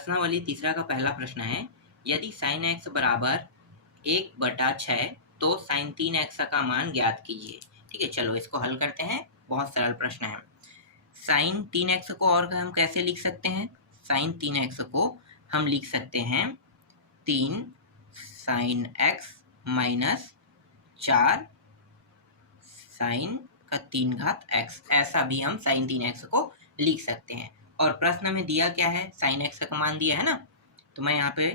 प्रश्नावली तीसरा का पहला प्रश्न है, यदि साइन एक्स बराबर 1/6 तो साइन 3x का मान ज्ञात कीजिए। ठीक है, चलो इसको हल करते हैं। बहुत सरल प्रश्न है। साइन 3x को और हम कैसे लिख सकते हैं? साइन 3x को हम लिख सकते हैं 3 साइन x माइनस 4 साइन का 3 घात x, ऐसा भी हम साइन 3x को लिख सकते हैं। और प्रश्न में दिया क्या है? साइन x का मान दिया है ना, तो मैं यहाँ पे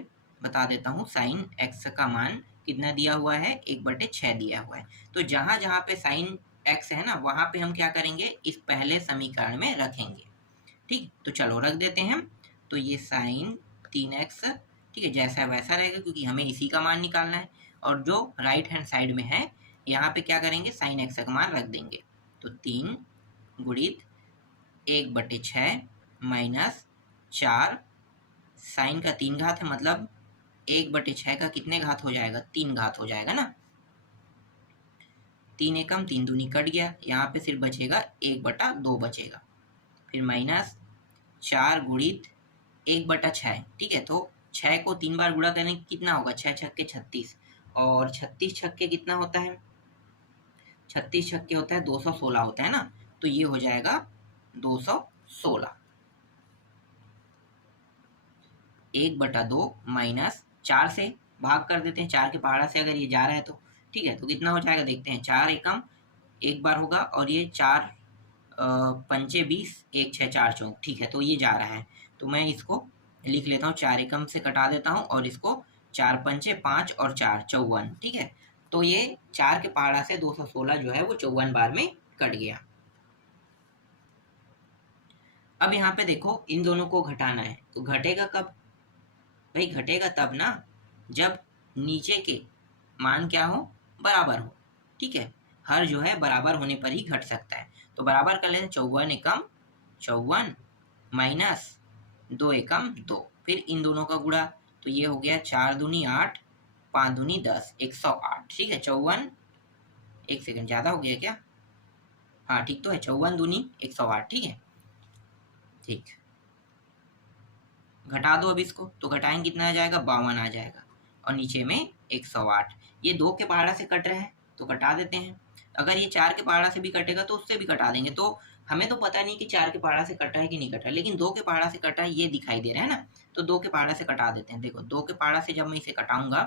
बता देता हूँ। साइन x का मान कितना दिया हुआ है? 1/6 दिया हुआ है। तो जहाँ जहाँ पे साइन x है ना, वहाँ पे हम क्या करेंगे? इस पहले समीकरण में रखेंगे। ठीक, तो चलो रख देते हैं। तो ये साइन 3x, ठीक है, जैसा वैसा रहेगा क्योंकि हमें इसी का मान निकालना है। और जो राइट हैंड साइड में है, यहाँ पे क्या करेंगे? साइन x का मान रख देंगे। तो 3 गुणित 1/6 माइनस 4 साइन का 3 घात है, मतलब 1/6 का कितने घात हो जाएगा? 3 घात हो जाएगा ना। 3 एकम 3 दूनी कट गया, यहाँ पे सिर्फ बचेगा 1/2 बचेगा। फिर माइनस 4 गुणित 1/6, ठीक है। तो 6 को 3 बार गुणा करने कितना होगा? 6 छक्के 36, और 36 छक्के कितना होता है? 36 छक्के होता है 216 होता है ना, तो ये हो जाएगा 216। 1/2 माइनस 4 से भाग कर देते हैं, 4 के पहाड़ा से अगर ये जा रहा है तो, ठीक है। तो कितना हो जाएगा देखते हैं। 4 एकम एक बार होगा, और ये 4 पंचे 20, 1 6 4 चौक, ठीक है। तो ये जा रहा है, तो मैं इसको लिख लेता हूँ। 4 एकम से कटा देता हूँ, और इसको 4 पंचे 5 और 4 54, ठीक है। तो ये 4 के पहाड़ा से 216 जो है वो 54 बार में कट गया। अब यहाँ पे देखो, इन दोनों को घटाना है, तो घटेगा कब? भाई घटेगा तब ना, जब नीचे के मान क्या हो? बराबर हो, ठीक है। हर जो है बराबर होने पर ही घट सकता है। तो बराबर कर लेते हैं। 54 एकम 54 माइनस 2 एकम 2, फिर इन दोनों का गुणा, तो ये हो गया 4 दूनी 8, 5 दूनी 10, 108, ठीक है। 54, एक सेकंड ज़्यादा हो गया क्या? हाँ ठीक तो है, 54 दूनी 108, ठीक है। ठीक, घटा दो अब इसको, तो घटाएंगे कितना आ जाएगा? 52 आ जाएगा, और नीचे में 108। ये 2 के पहाड़ा से कट रहे हैं तो कटा देते हैं। अगर ये 4 के पहाड़ा से भी कटेगा तो उससे भी कटा देंगे। तो हमें तो पता नहीं कि 4 के पहाड़ा से कटा है कि नहीं कटा है, लेकिन 2 के पहाड़ा से कटा है ये दिखाई दे रहा है ना, तो 2 के पहाड़ा से कटा देते हैं। देखो 2 के पहाड़ा से जब मैं इसे कटाऊंगा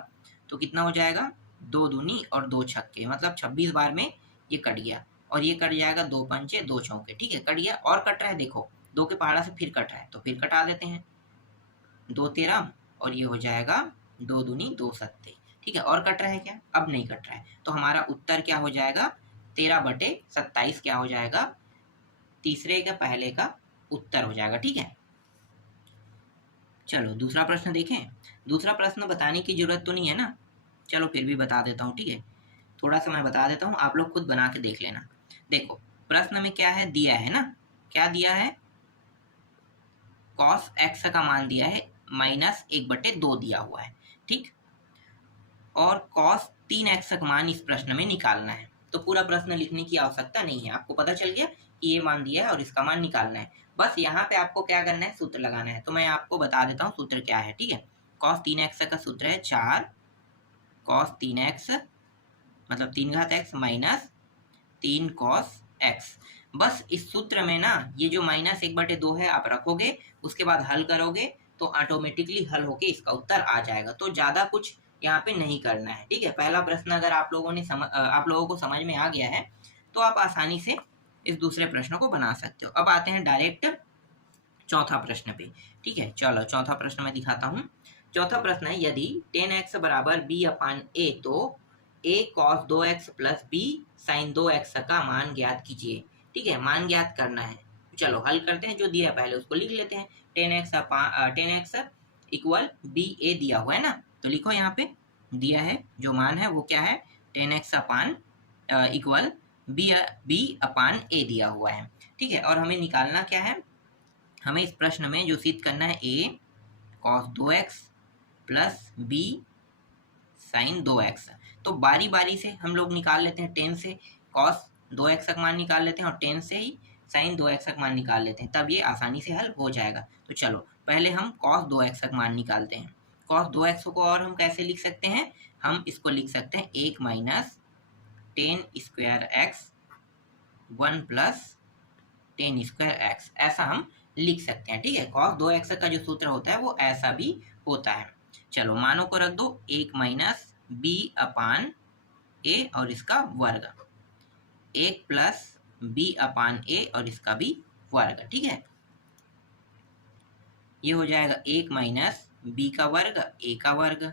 तो कितना हो जाएगा? 2 दूनी और 2 छक्के, मतलब 26 बार में ये कट गया। और ये कट जाएगा 2 पंचे 2 चौके, ठीक है, कट गया। और कट रहा है, देखो 2 के पहाड़ा से फिर कट रहा है, तो फिर कटा देते हैं। 2 13, और ये हो जाएगा 2 दूनी 2 सत्ते, ठीक है। और कट रहा है क्या? अब नहीं कट रहा है, तो हमारा उत्तर क्या हो जाएगा? 13/27 क्या हो जाएगा? तीसरे का पहले का उत्तर हो जाएगा, ठीक है। चलो दूसरा प्रश्न देखें। दूसरा प्रश्न बताने की जरूरत तो नहीं है ना, चलो फिर भी बता देता हूँ, ठीक है। थोड़ा सा मैं बता देता हूँ, आप लोग खुद बना के देख लेना। देखो प्रश्न में क्या है दिया है ना, क्या दिया है? cos x का मान दिया है -1/2 दिया हुआ है, ठीक। और cos 3x का मान इस प्रश्न में निकालना है। तो पूरा प्रश्न लिखने की आवश्यकता नहीं है, आपको पता चल गया कि ये मान दिया है और इसका मान निकालना है। बस यहाँ पे आपको क्या करना है? सूत्र लगाना है। तो मैं आपको बता देता हूँ सूत्र क्या है, ठीक है। cos 3x का सूत्र है 4 cos 3x, मतलब 3 घात x माइनस 3 cos x। बस इस सूत्र में ना ये जो -1/2 है आप रखोगे, उसके बाद हल करोगे तो ऑटोमेटिकली हल होके इसका उत्तर आ जाएगा। तो ज़्यादा कुछ यहाँ पे नहीं करना है, ठीक है। पहला प्रश्न अगर आप लोगों को समझ में आ गया है तो आप आसानी से इस दूसरे प्रश्न को बना सकते हो। अब आते हैं डायरेक्ट चौथा प्रश्न पे, ठीक है। चलो चौथा प्रश्न मैं दिखाता हूँ। चौथा प्रश्न है, यदि 10x बराबर b/a तो a cos 2x plus b sin 2x का मान ज्ञात कीजिए, ठीक है। मान ज्ञात करना है, चलो हल करते हैं। जो दिया है पहले उसको लिख लेते हैं। 10x इक्वल बी ए दिया हुआ है ना, तो लिखो यहाँ पे दिया है जो मान है वो क्या है? 10x इक्वल b/a दिया हुआ है, ठीक है। और हमें निकालना क्या है? हमें इस प्रश्न में जो सिद्ध करना है a cos 2x plus b sin 2x। तो बारी बारी से हम लोग निकाल लेते हैं। 10 से cos 2x का मान निकाल लेते हैं, और 10 से ही साइन 2x का मान निकाल लेते हैं, तब ये आसानी से हल हो जाएगा। तो चलो पहले हम cos 2x का मान निकालते हैं। cos 2x को और हम कैसे लिख सकते हैं, हम इसको लिख सकते हैं 1 minus ten square x 1 plus ten square x, ऐसा हम लिख सकते हैं। ठीक है, cos 2x का जो सूत्र होता है वो ऐसा भी होता है। चलो मानों को रख दो, 1 माइनस बी अपान ए और इसका वर्ग, 1 प्लस बी अपान ए और इसका भी वर्ग। ठीक है, ये हो जाएगा 1 माइनस बी का वर्ग ए का वर्ग,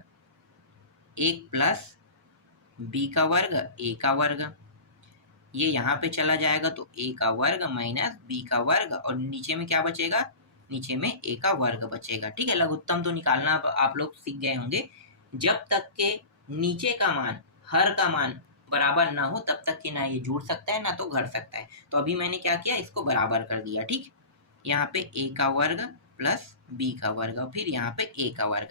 1 प्लस बी का वर्ग ए का वर्ग, ये यहाँ पे चला जाएगा तो ए का वर्ग माइनस बी का वर्ग, और नीचे में क्या बचेगा, नीचे में ए का वर्ग बचेगा। ठीक है, लघुत्तम तो निकालना आप लोग सीख गए होंगे। जब तक के नीचे का मान हर का मान बराबर ना हो तब तक कि ना ये जुड़ सकता है ना तो घट सकता है। तो अभी मैंने क्या किया, इसको बराबर कर दिया। ठीक, यहाँ पे ए का वर्ग प्लस बी का वर्ग और फिर यहाँ पे ए का वर्ग,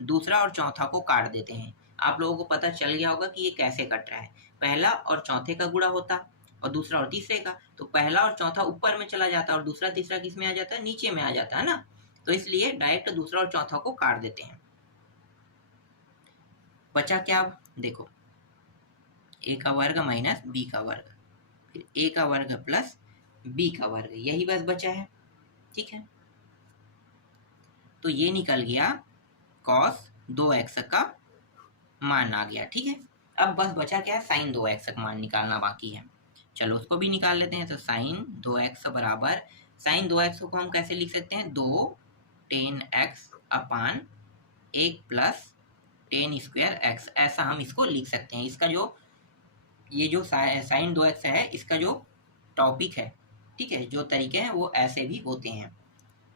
दूसरा और चौथा को काट देते हैं। आप लोगों को पता चल गया होगा कि ये कैसे कट रहा है, पहला और चौथे का गुणा होता और दूसरा और तीसरे का, तो पहला और चौथा ऊपर में चला जाता है और दूसरा तीसरा किस में आ जाता है, नीचे में आ जाता है ना। तो इसलिए डायरेक्ट दूसरा और चौथा को काट देते हैं। बचा क्या, अब देखो ए का वर्ग माइनस बी का वर्ग, फिर ए का वर्ग प्लस बी का वर्ग, यही बस बचा है। ठीक है, तो ये निकल गया cos 2x का मान आ गया। ठीक है, अब बस बचा क्या है, साइन 2x का मान निकालना बाकी है। चलो उसको भी निकाल लेते हैं। तो साइन 2x बराबर, साइन 2x को हम कैसे लिख सकते हैं, 2 टेन एक्स अपान 1 प्लस टेन स्क्वायर एक्स, ऐसा हम इसको लिख सकते हैं। इसका जो ये जो साइन 2x है इसका जो टॉपिक है, ठीक है, जो तरीके हैं वो ऐसे भी होते हैं।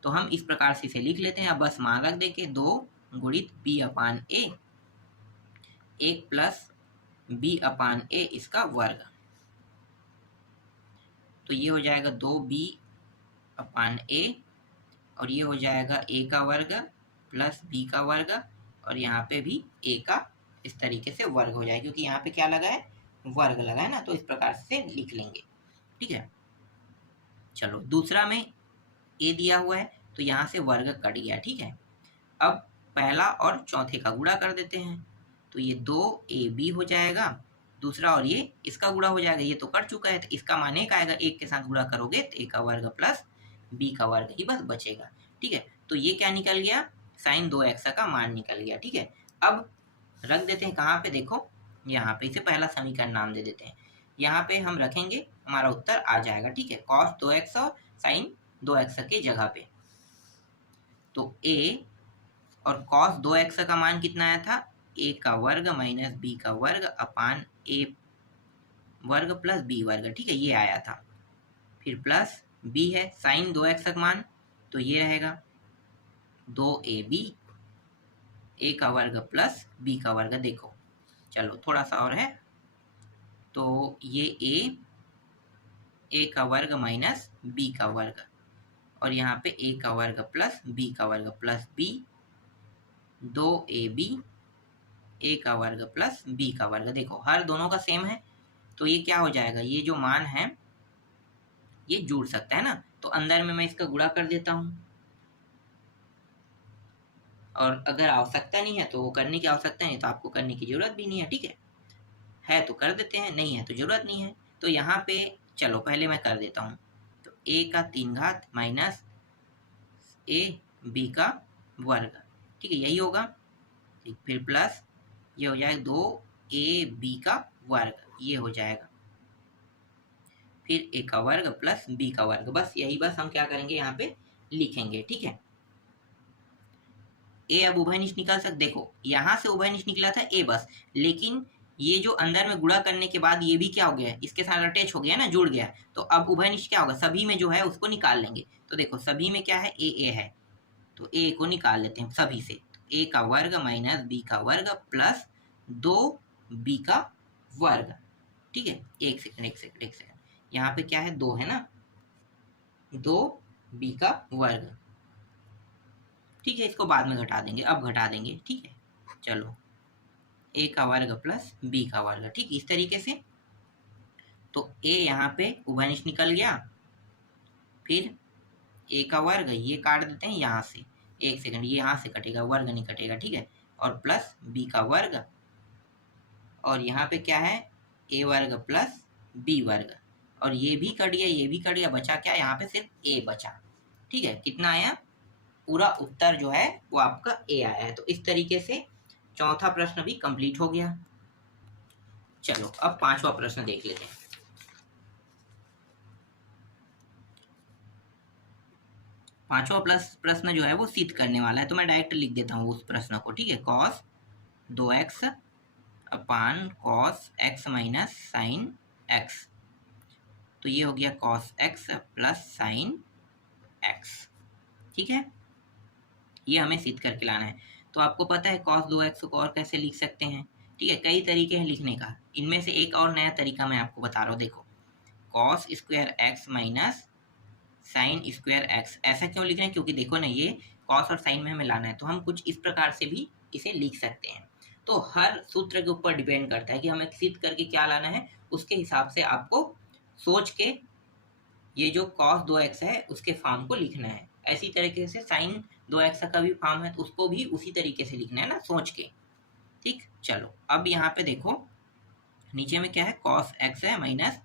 तो हम इस प्रकार से इसे लिख लेते हैं। अब बस मान रख दें कि 2 गुणित बी अपान ए, 1 प्लस बी अपान ए इसका वर्ग, तो ये हो जाएगा 2b अपान ए और ये हो जाएगा a का वर्ग प्लस b का वर्ग और यहाँ पे भी a का इस तरीके से वर्ग हो जाएगा, क्योंकि यहाँ पे क्या लगा है, वर्ग लगा है ना, तो इस प्रकार से लिख लेंगे। ठीक है, चलो दूसरा में a दिया हुआ है तो यहाँ से वर्ग कट गया। ठीक है, अब पहला और चौथे का गुणा कर देते हैं, तो ये 2ab हो जाएगा, दूसरा और ये इसका गुणा हो जाएगा, ये तो कट चुका है तो इसका मान 1 आएगा, 1 के साथ गुणा करोगे तो a का वर्ग प्लस b का वर्ग ही बस बचेगा। ठीक है, तो ये क्या निकल गया, साइन 2x का मान निकल गया। ठीक है, अब रख देते हैं कहाँ पे, देखो यहाँ पे, इसे पहला समीकरण नाम दे देते हैं, यहाँ पे हम रखेंगे, हमारा उत्तर आ जाएगा। ठीक है, cos 2x और साइन 2x के जगह पे, तो a और cos 2x का मान कितना आया था, a का वर्ग माइनस b का वर्ग अपान a वर्ग प्लस b वर्ग। ठीक है, ये आया था, फिर प्लस b है साइन 2x का मान, तो ये रहेगा 2ab a का वर्ग प्लस b का वर्ग। देखो चलो थोड़ा सा और है, तो ये a का वर्ग माइनस b का वर्ग और यहाँ पे a का वर्ग प्लस b का वर्ग प्लस b, 2ab a का वर्ग प्लस b का वर्ग। देखो हर दोनों का सेम है तो ये क्या हो जाएगा, ये जो मान है ये जुड़ सकता है ना, तो अंदर में मैं इसका गुणा कर देता हूँ, और अगर आवश्यकता नहीं है तो वो करने की आवश्यकता नहीं, तो आपको करने की जरूरत भी नहीं है। ठीक है तो कर देते हैं, नहीं है तो जरूरत नहीं है। तो यहाँ पे चलो पहले मैं कर देता हूँ, तो a का 3 घात माइनस a b का वर्ग, ठीक है यही होगा, ठीक, फिर प्लस ये हो जाएगा 2ab का वर्ग, ये हो जाएगा, फिर a का वर्ग प्लस b का वर्ग, बस यही बस हम क्या करेंगे यहाँ पे लिखेंगे। ठीक है, a अब उभयनिष्ठ निकाल सकते, देखो यहाँ से उभयनिष्ठ निकला था a बस, लेकिन ये जो अंदर में गुणा करने के बाद ये भी क्या हो गया है, इसके साथ अटैच हो गया ना, जुड़ गया, तो अब उभयनिष्ठ क्या होगा, सभी में जो है उसको निकाल लेंगे। तो देखो सभी में क्या है, a है, तो a को निकाल लेते हैं सभी से, तो a का वर्ग माइनस b का वर्ग प्लस 2b का वर्ग। ठीक है, एक सेकंड, यहाँ पे क्या है, 2 है ना, 2b का वर्ग। ठीक है, इसको बाद में घटा देंगे, अब घटा देंगे। ठीक है, चलो a का वर्ग प्लस b का वर्ग, ठीक इस तरीके से। तो a यहाँ पे उभयनिष्ठ निकल गया फिर ए का वर्ग, ये काट देते हैं यहाँ से, एक सेकंड, ये यहाँ से कटेगा, वर्ग नहीं कटेगा, ठीक है, और प्लस बी का वर्ग, और यहाँ पे क्या है, ए वर्ग प्लस बी वर्ग, और ये भी कट गया, ये भी कट गया, बचा क्या, यहाँ पे सिर्फ ए बचा। ठीक है, कितना आया, पूरा उत्तर जो है वो आपका ए आया है। तो इस तरीके से चौथा प्रश्न भी कंप्लीट हो गया। चलो अब पांचवा प्रश्न देख लेते हैं। पांचवा प्रश्न जो है वो सिद्ध करने वाला है, तो मैं डायरेक्ट लिख देता हूँ उस प्रश्न को। ठीक है, cos 2x upon cos x minus sine x, तो ये हो गया cos x plus sine x। ठीक है, ये हमें सिद्ध करके लाना है। तो आपको पता है कॉस 2x को और कैसे लिख सकते हैं। ठीक है, कई तरीके हैं लिखने का, इनमें से एक और नया तरीका मैं आपको बता रहा हूँ। देखो, cos square x minus sine square x, ऐसा क्यों लिख रहे हैं, क्योंकि देखो ना, ये कॉस और साइन में हमें लाना है, तो हम कुछ इस प्रकार से भी इसे लिख सकते हैं। तो हर सूत्र के ऊपर डिपेंड करता है कि हमें सिद्ध करके क्या लाना है, उसके हिसाब से आपको सोच के ये जो cos 2x है उसके फॉर्म को लिखना है। ऐसी तरीके से sin 2x का भी फॉर्म है, तो उसको भी उसी तरीके से लिखना है ना, सोच के। ठीक, चलो अब यहाँ पे देखो, नीचे में क्या है, cos x है माइनस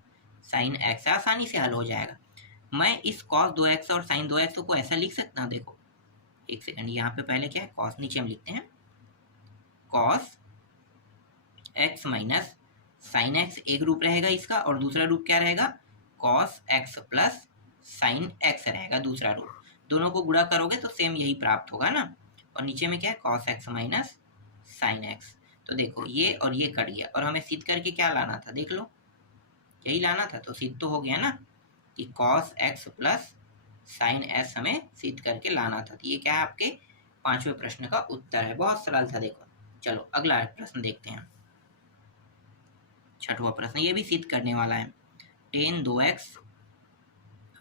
sin x है, आसानी से हल हो जाएगा। मैं इस cos 2x और sin 2x को ऐसा लिख सकता हूँ। देखो एक सेकंड, यहाँ पे पहले क्या है, cos नीचे हम लिखते हैं, cos x minus sin x एक रूप रहेगा इसका, और दूसरा रूप क्या रहेगा, cos x plus sin x रहेगा दूसरा रूप। दोनों को गुणा करोगे तो सेम यही प्राप्त होगा ना। और नीचे में क्या है, cos x minus sin x। तो देखो ये और ये कट गया, और हमें सिद्ध करके क्या लाना था, देख लो, यही लाना था, तो सिद्ध तो हो गया ना कि cos x plus sin s हमें सिद्ध करके लाना था। तो ये क्या है, आपके पांचवें प्रश्न का उत्तर है। बहुत सरल था। देखो चलो अगला प्रश्न देखते हैं, छठवां प्रश्न, ये भी सिद्ध करने वाला है। tan 2x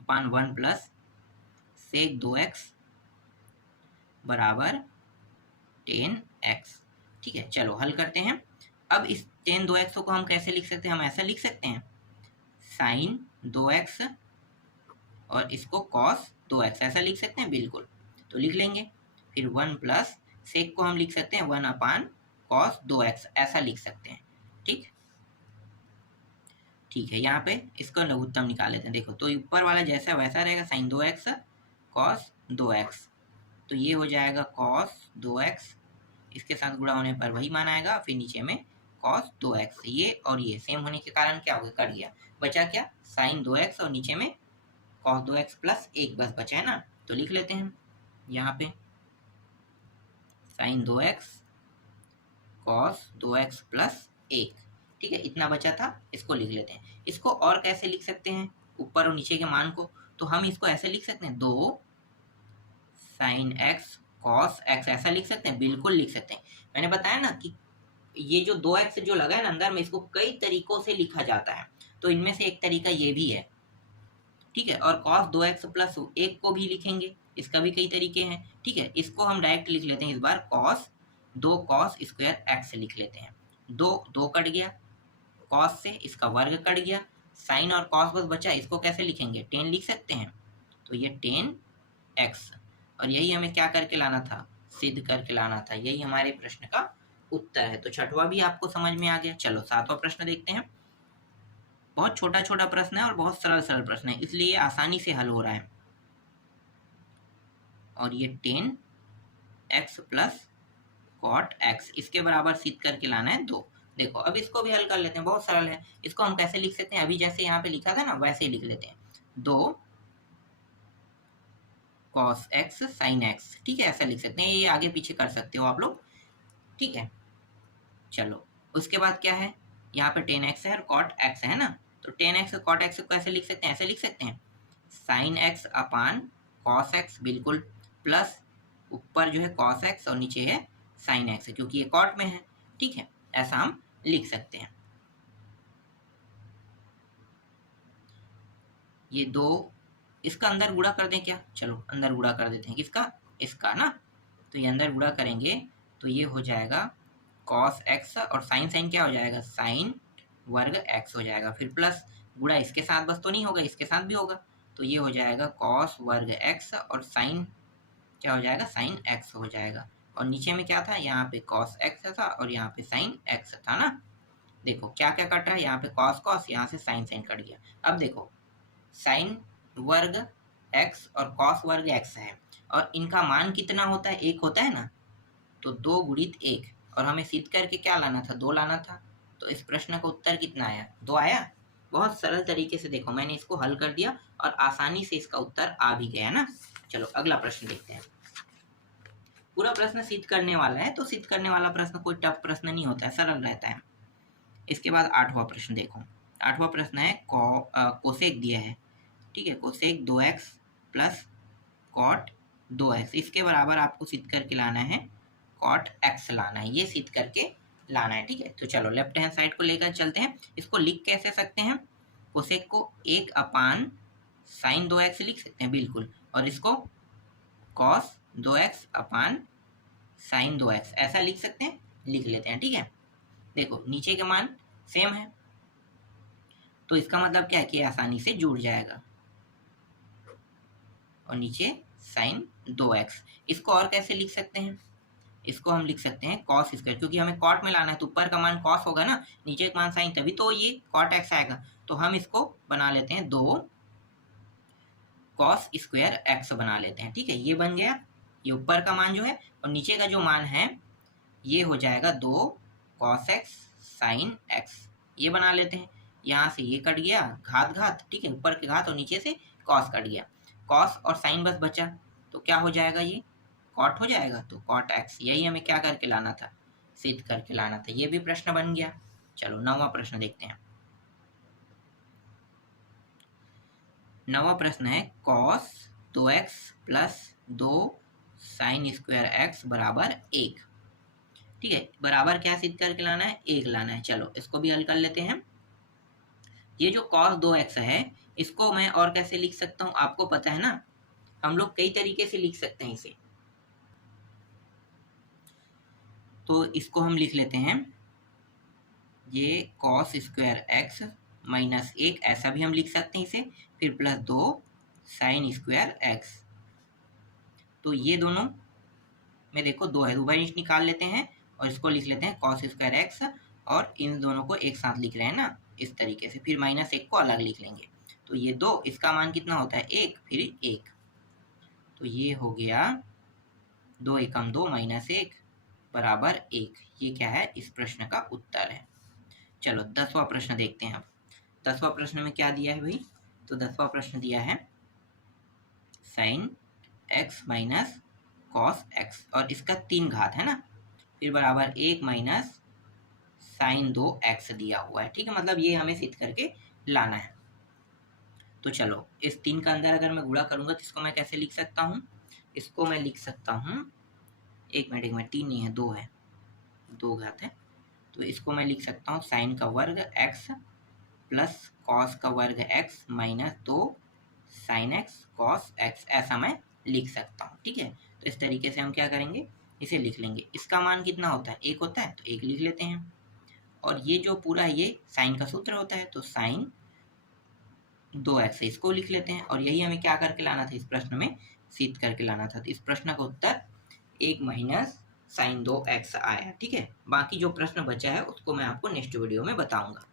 अपान 1 प्लस sec 2x बराबर tan x। ठीक है, चलो हल करते हैं। अब इस tan 2x को हम कैसे लिख सकते हैं, हम ऐसा लिख सकते हैं, sin 2x और इसको cos 2x, ऐसा लिख सकते हैं, बिल्कुल। तो लिख लेंगे। फिर 1 प्लस सेक को हम लिख सकते हैं 1 अपान cos 2x, ऐसा लिख सकते हैं। ठीक, ठीक है, यहाँ पे इसका लघुत्तम निकाल लेते हैं। देखो, तो ऊपर वाला जैसा वैसा रहेगा, sin 2x cos 2x, तो ये हो जाएगा cos 2x, इसके साथ गुणा होने पर वही मान आएगा, फिर नीचे में cos 2x, ये और ये सेम होने के कारण क्या हो गया, कट गया, बचा क्या, sin 2x और नीचे में cos 2x प्लस 1 बस बचा है ना। तो लिख लेते हैं यहाँ पे sin 2x cos 2x plus 1। ठीक है, इतना बचा था, इसको लिख लेते हैं। इसको और कैसे लिख सकते हैं, ऊपर और नीचे के मान को, तो हम इसको ऐसे लिख सकते हैं, 2 sin x cos x, ऐसा लिख सकते हैं, बिल्कुल लिख सकते हैं। मैंने बताया ना कि ये जो 2x जो लगा है ना अंदर में, इसको कई तरीकों से लिखा जाता है, तो इनमें से एक तरीका ये भी है। ठीक है, और cos 2x प्लस 1 को भी लिखेंगे, इसका भी कई तरीके हैं। ठीक है, इसको हम डायरेक्ट लिख लेते हैं, इस बार दो cos स्क्वायर x लिख लेते हैं। दो कट गया, cos से इसका वर्ग कट गया, sin और cos बस बचा, इसको कैसे लिखेंगे, tan लिख सकते हैं, तो ये tan x, और यही हमें क्या करके लाना था, सिद्ध करके लाना था। यही हमारे प्रश्न का उत्तर है। तो छठवां भी आपको समझ में आ गया। चलो सातवां प्रश्न देखते हैं। बहुत छोटा छोटा प्रश्न है और बहुत सरल सरल प्रश्न है, इसलिए आसानी से हल हो रहा है। और ये tan x plus cot x, इसके बराबर सिद्ध करके लाना है 2। देखो अब इसको भी हल कर लेते हैं, बहुत सरल है। इसको हम कैसे लिख सकते हैं, अभी जैसे यहाँ पे लिखा था ना वैसे ही लिख लेते हैं, 2 cos x sin x। ठीक है, ऐसा लिख सकते हैं, ये आगे पीछे कर सकते हो आप लोग। ठीक है, चलो उसके बाद क्या है, यहाँ पे tan x है और cot x है ना, तो tan x और cot x को कैसे लिख सकते हैं, ऐसे लिख सकते हैं, sin x अपान cos x, बिल्कुल, प्लस ऊपर जो है cos x और नीचे है sin x, क्योंकि ये cot में है। ठीक है, ऐसा हम लिख सकते हैं। ये 2, इसका अंदर गुणा कर दें क्या, चलो अंदर गुणा कर देते हैं, किसका, इसका ना। तो ये अंदर गुणा करेंगे तो ये हो जाएगा cos x, और sin क्या हो जाएगा, sin वर्ग x हो जाएगा। फिर प्लस गुणा इसके साथ बस तो नहीं होगा, इसके साथ भी होगा, तो ये हो जाएगा कॉस वर्ग एक्स और साइन क्या हो जाएगा, साइन एक्स हो जाएगा। और नीचे में क्या था, यहाँ पे कॉस एक्स था और यहाँ पे साइन एक्स था ना। देखो क्या क्या कट रहा है, यहाँ पे कॉस कॉस, यहाँ से साइन साइन कट गया। अब देखो साइन वर्ग एक्स और कॉस वर्ग एक्स है और इनका मान कितना होता है, एक होता है ना। तो 2 गुणित 1 और हमें सिद्ध करके क्या लाना था, 2 लाना था। तो इस प्रश्न का उत्तर कितना आया, 2 आया। बहुत सरल तरीके से देखो मैंने इसको हल कर दिया और आसानी से इसका उत्तर आ भी गया ना। चलो अगला प्रश्न देखते हैं। पूरा प्रश्न सिद्ध करने वाला है, तो सिद्ध करने वाला प्रश्न कोई टफ प्रश्न नहीं होता है, सरल रहता है। इसके बाद 8वां प्रश्न देखो। 8वां प्रश्न है कोसेक दिया है, ठीक है। Cosec 2x plus cot 2x, इसके बराबर आपको सिद्ध करके लाना है कॉट x लाना है, ये सिद्ध करके लाना है, ठीक है। तो चलो लेफ्ट हैंड साइड को लेकर चलते हैं। इसको लिख कैसे सकते हैं, कोसेक को 1 अपान साइन 2x लिख सकते हैं बिल्कुल, और इसको कॉस 2x अपान साइन 2x ऐसा लिख सकते हैं, लिख लेते हैं, ठीक है। देखो नीचे के मान सेम है तो इसका मतलब क्या है कि आसानी से जुड़ जाएगा। और नीचे साइन 2x, इसको और कैसे लिख सकते हैं, इसको हम लिख सकते हैं कॉस स्क्वायर, क्योंकि हमें कॉट में लाना है तो ऊपर का मान कॉस होगा ना, नीचे का मान साइन, तभी तो ये कॉट एक्स आएगा। तो हम इसको बना लेते हैं 2 कॉस स्क्वायर एक्स बना लेते हैं, ठीक है। ये बन गया, ये ऊपर का मान जो है, और नीचे का जो मान है ये हो जाएगा 2 कॉस एक्स साइन एक्स, ये बना लेते हैं। यहाँ से ये कट गया, घात घात, ठीक है, ऊपर के घात और नीचे से कॉस कट गया, कॉस और साइन बस बचा, तो क्या हो जाएगा, ये कॉट हो जाएगा। तो कॉट एक्स, यही हमें क्या करके लाना था, सिद्ध करके लाना था। ये भी प्रश्न बन गया। चलो 9वां प्रश्न देखते हैं। 9वां प्रश्न है cos 2x plus 2 sine square x बराबर 1, ठीक है। बराबर क्या सिद्ध करके लाना है, 1 लाना है। चलो इसको भी हल कर लेते हैं। ये जो cos 2x है इसको मैं और कैसे लिख सकता हूँ, आपको पता है ना, हम लोग कई तरीके से लिख सकते हैं इसे। तो इसको हम लिख लेते हैं, ये cos स्क्वायर एक्स माइनस 1 ऐसा भी हम लिख सकते हैं इसे, फिर प्लस 2 साइन स्क्वायर एक्स। तो ये दोनों में देखो 2 है, दोबारा निकाल लेते हैं और इसको लिख लेते हैं cos स्क्वायर एक्स, और इन दोनों को एक साथ लिख रहे हैं ना इस तरीके से, फिर माइनस 1 को अलग लिख लेंगे। तो ये 2, इसका मान कितना होता है 1, फिर 1, तो ये हो गया 2 एकम 2 माइनस 1 बराबर 1। ये क्या है, इस प्रश्न का उत्तर है। चलो 10वां प्रश्न देखते हैं। अब 10वां प्रश्न में क्या दिया है भाई, तो 10वां प्रश्न दिया है sine x minus cos x, और इसका 3 घात है ना, फिर बराबर 1 माइनस साइन 2x दिया हुआ है, ठीक है। मतलब ये हमें सिद्ध करके लाना है। तो चलो इस 3 का अंदर अगर मैं गुणा करूंगा तो इसको मैं कैसे लिख सकता हूँ, इसको मैं लिख सकता हूँ, एक मिनट 3 नहीं है 2 है, 2 घात है। तो इसको मैं लिख सकता हूँ साइन का वर्ग x प्लस कॉस का वर्ग x minus 2 sine x cos x, ऐसा मैं लिख सकता हूँ, ठीक है। तो इस तरीके से हम क्या करेंगे, इसे लिख लेंगे। इसका मान कितना होता है, 1 होता है, तो 1 लिख लेते हैं। और ये जो पूरा ये साइन का सूत्र होता है, तो साइन 2x, इसको लिख लेते हैं। और यही हमें क्या करके लाना था, इस प्रश्न में सिद्ध करके लाना था। तो इस प्रश्न का उत्तर 1 माइनस साइन 2x आया, ठीक है। बाकी जो प्रश्न बचा है उसको मैं आपको नेक्स्ट वीडियो में बताऊंगा।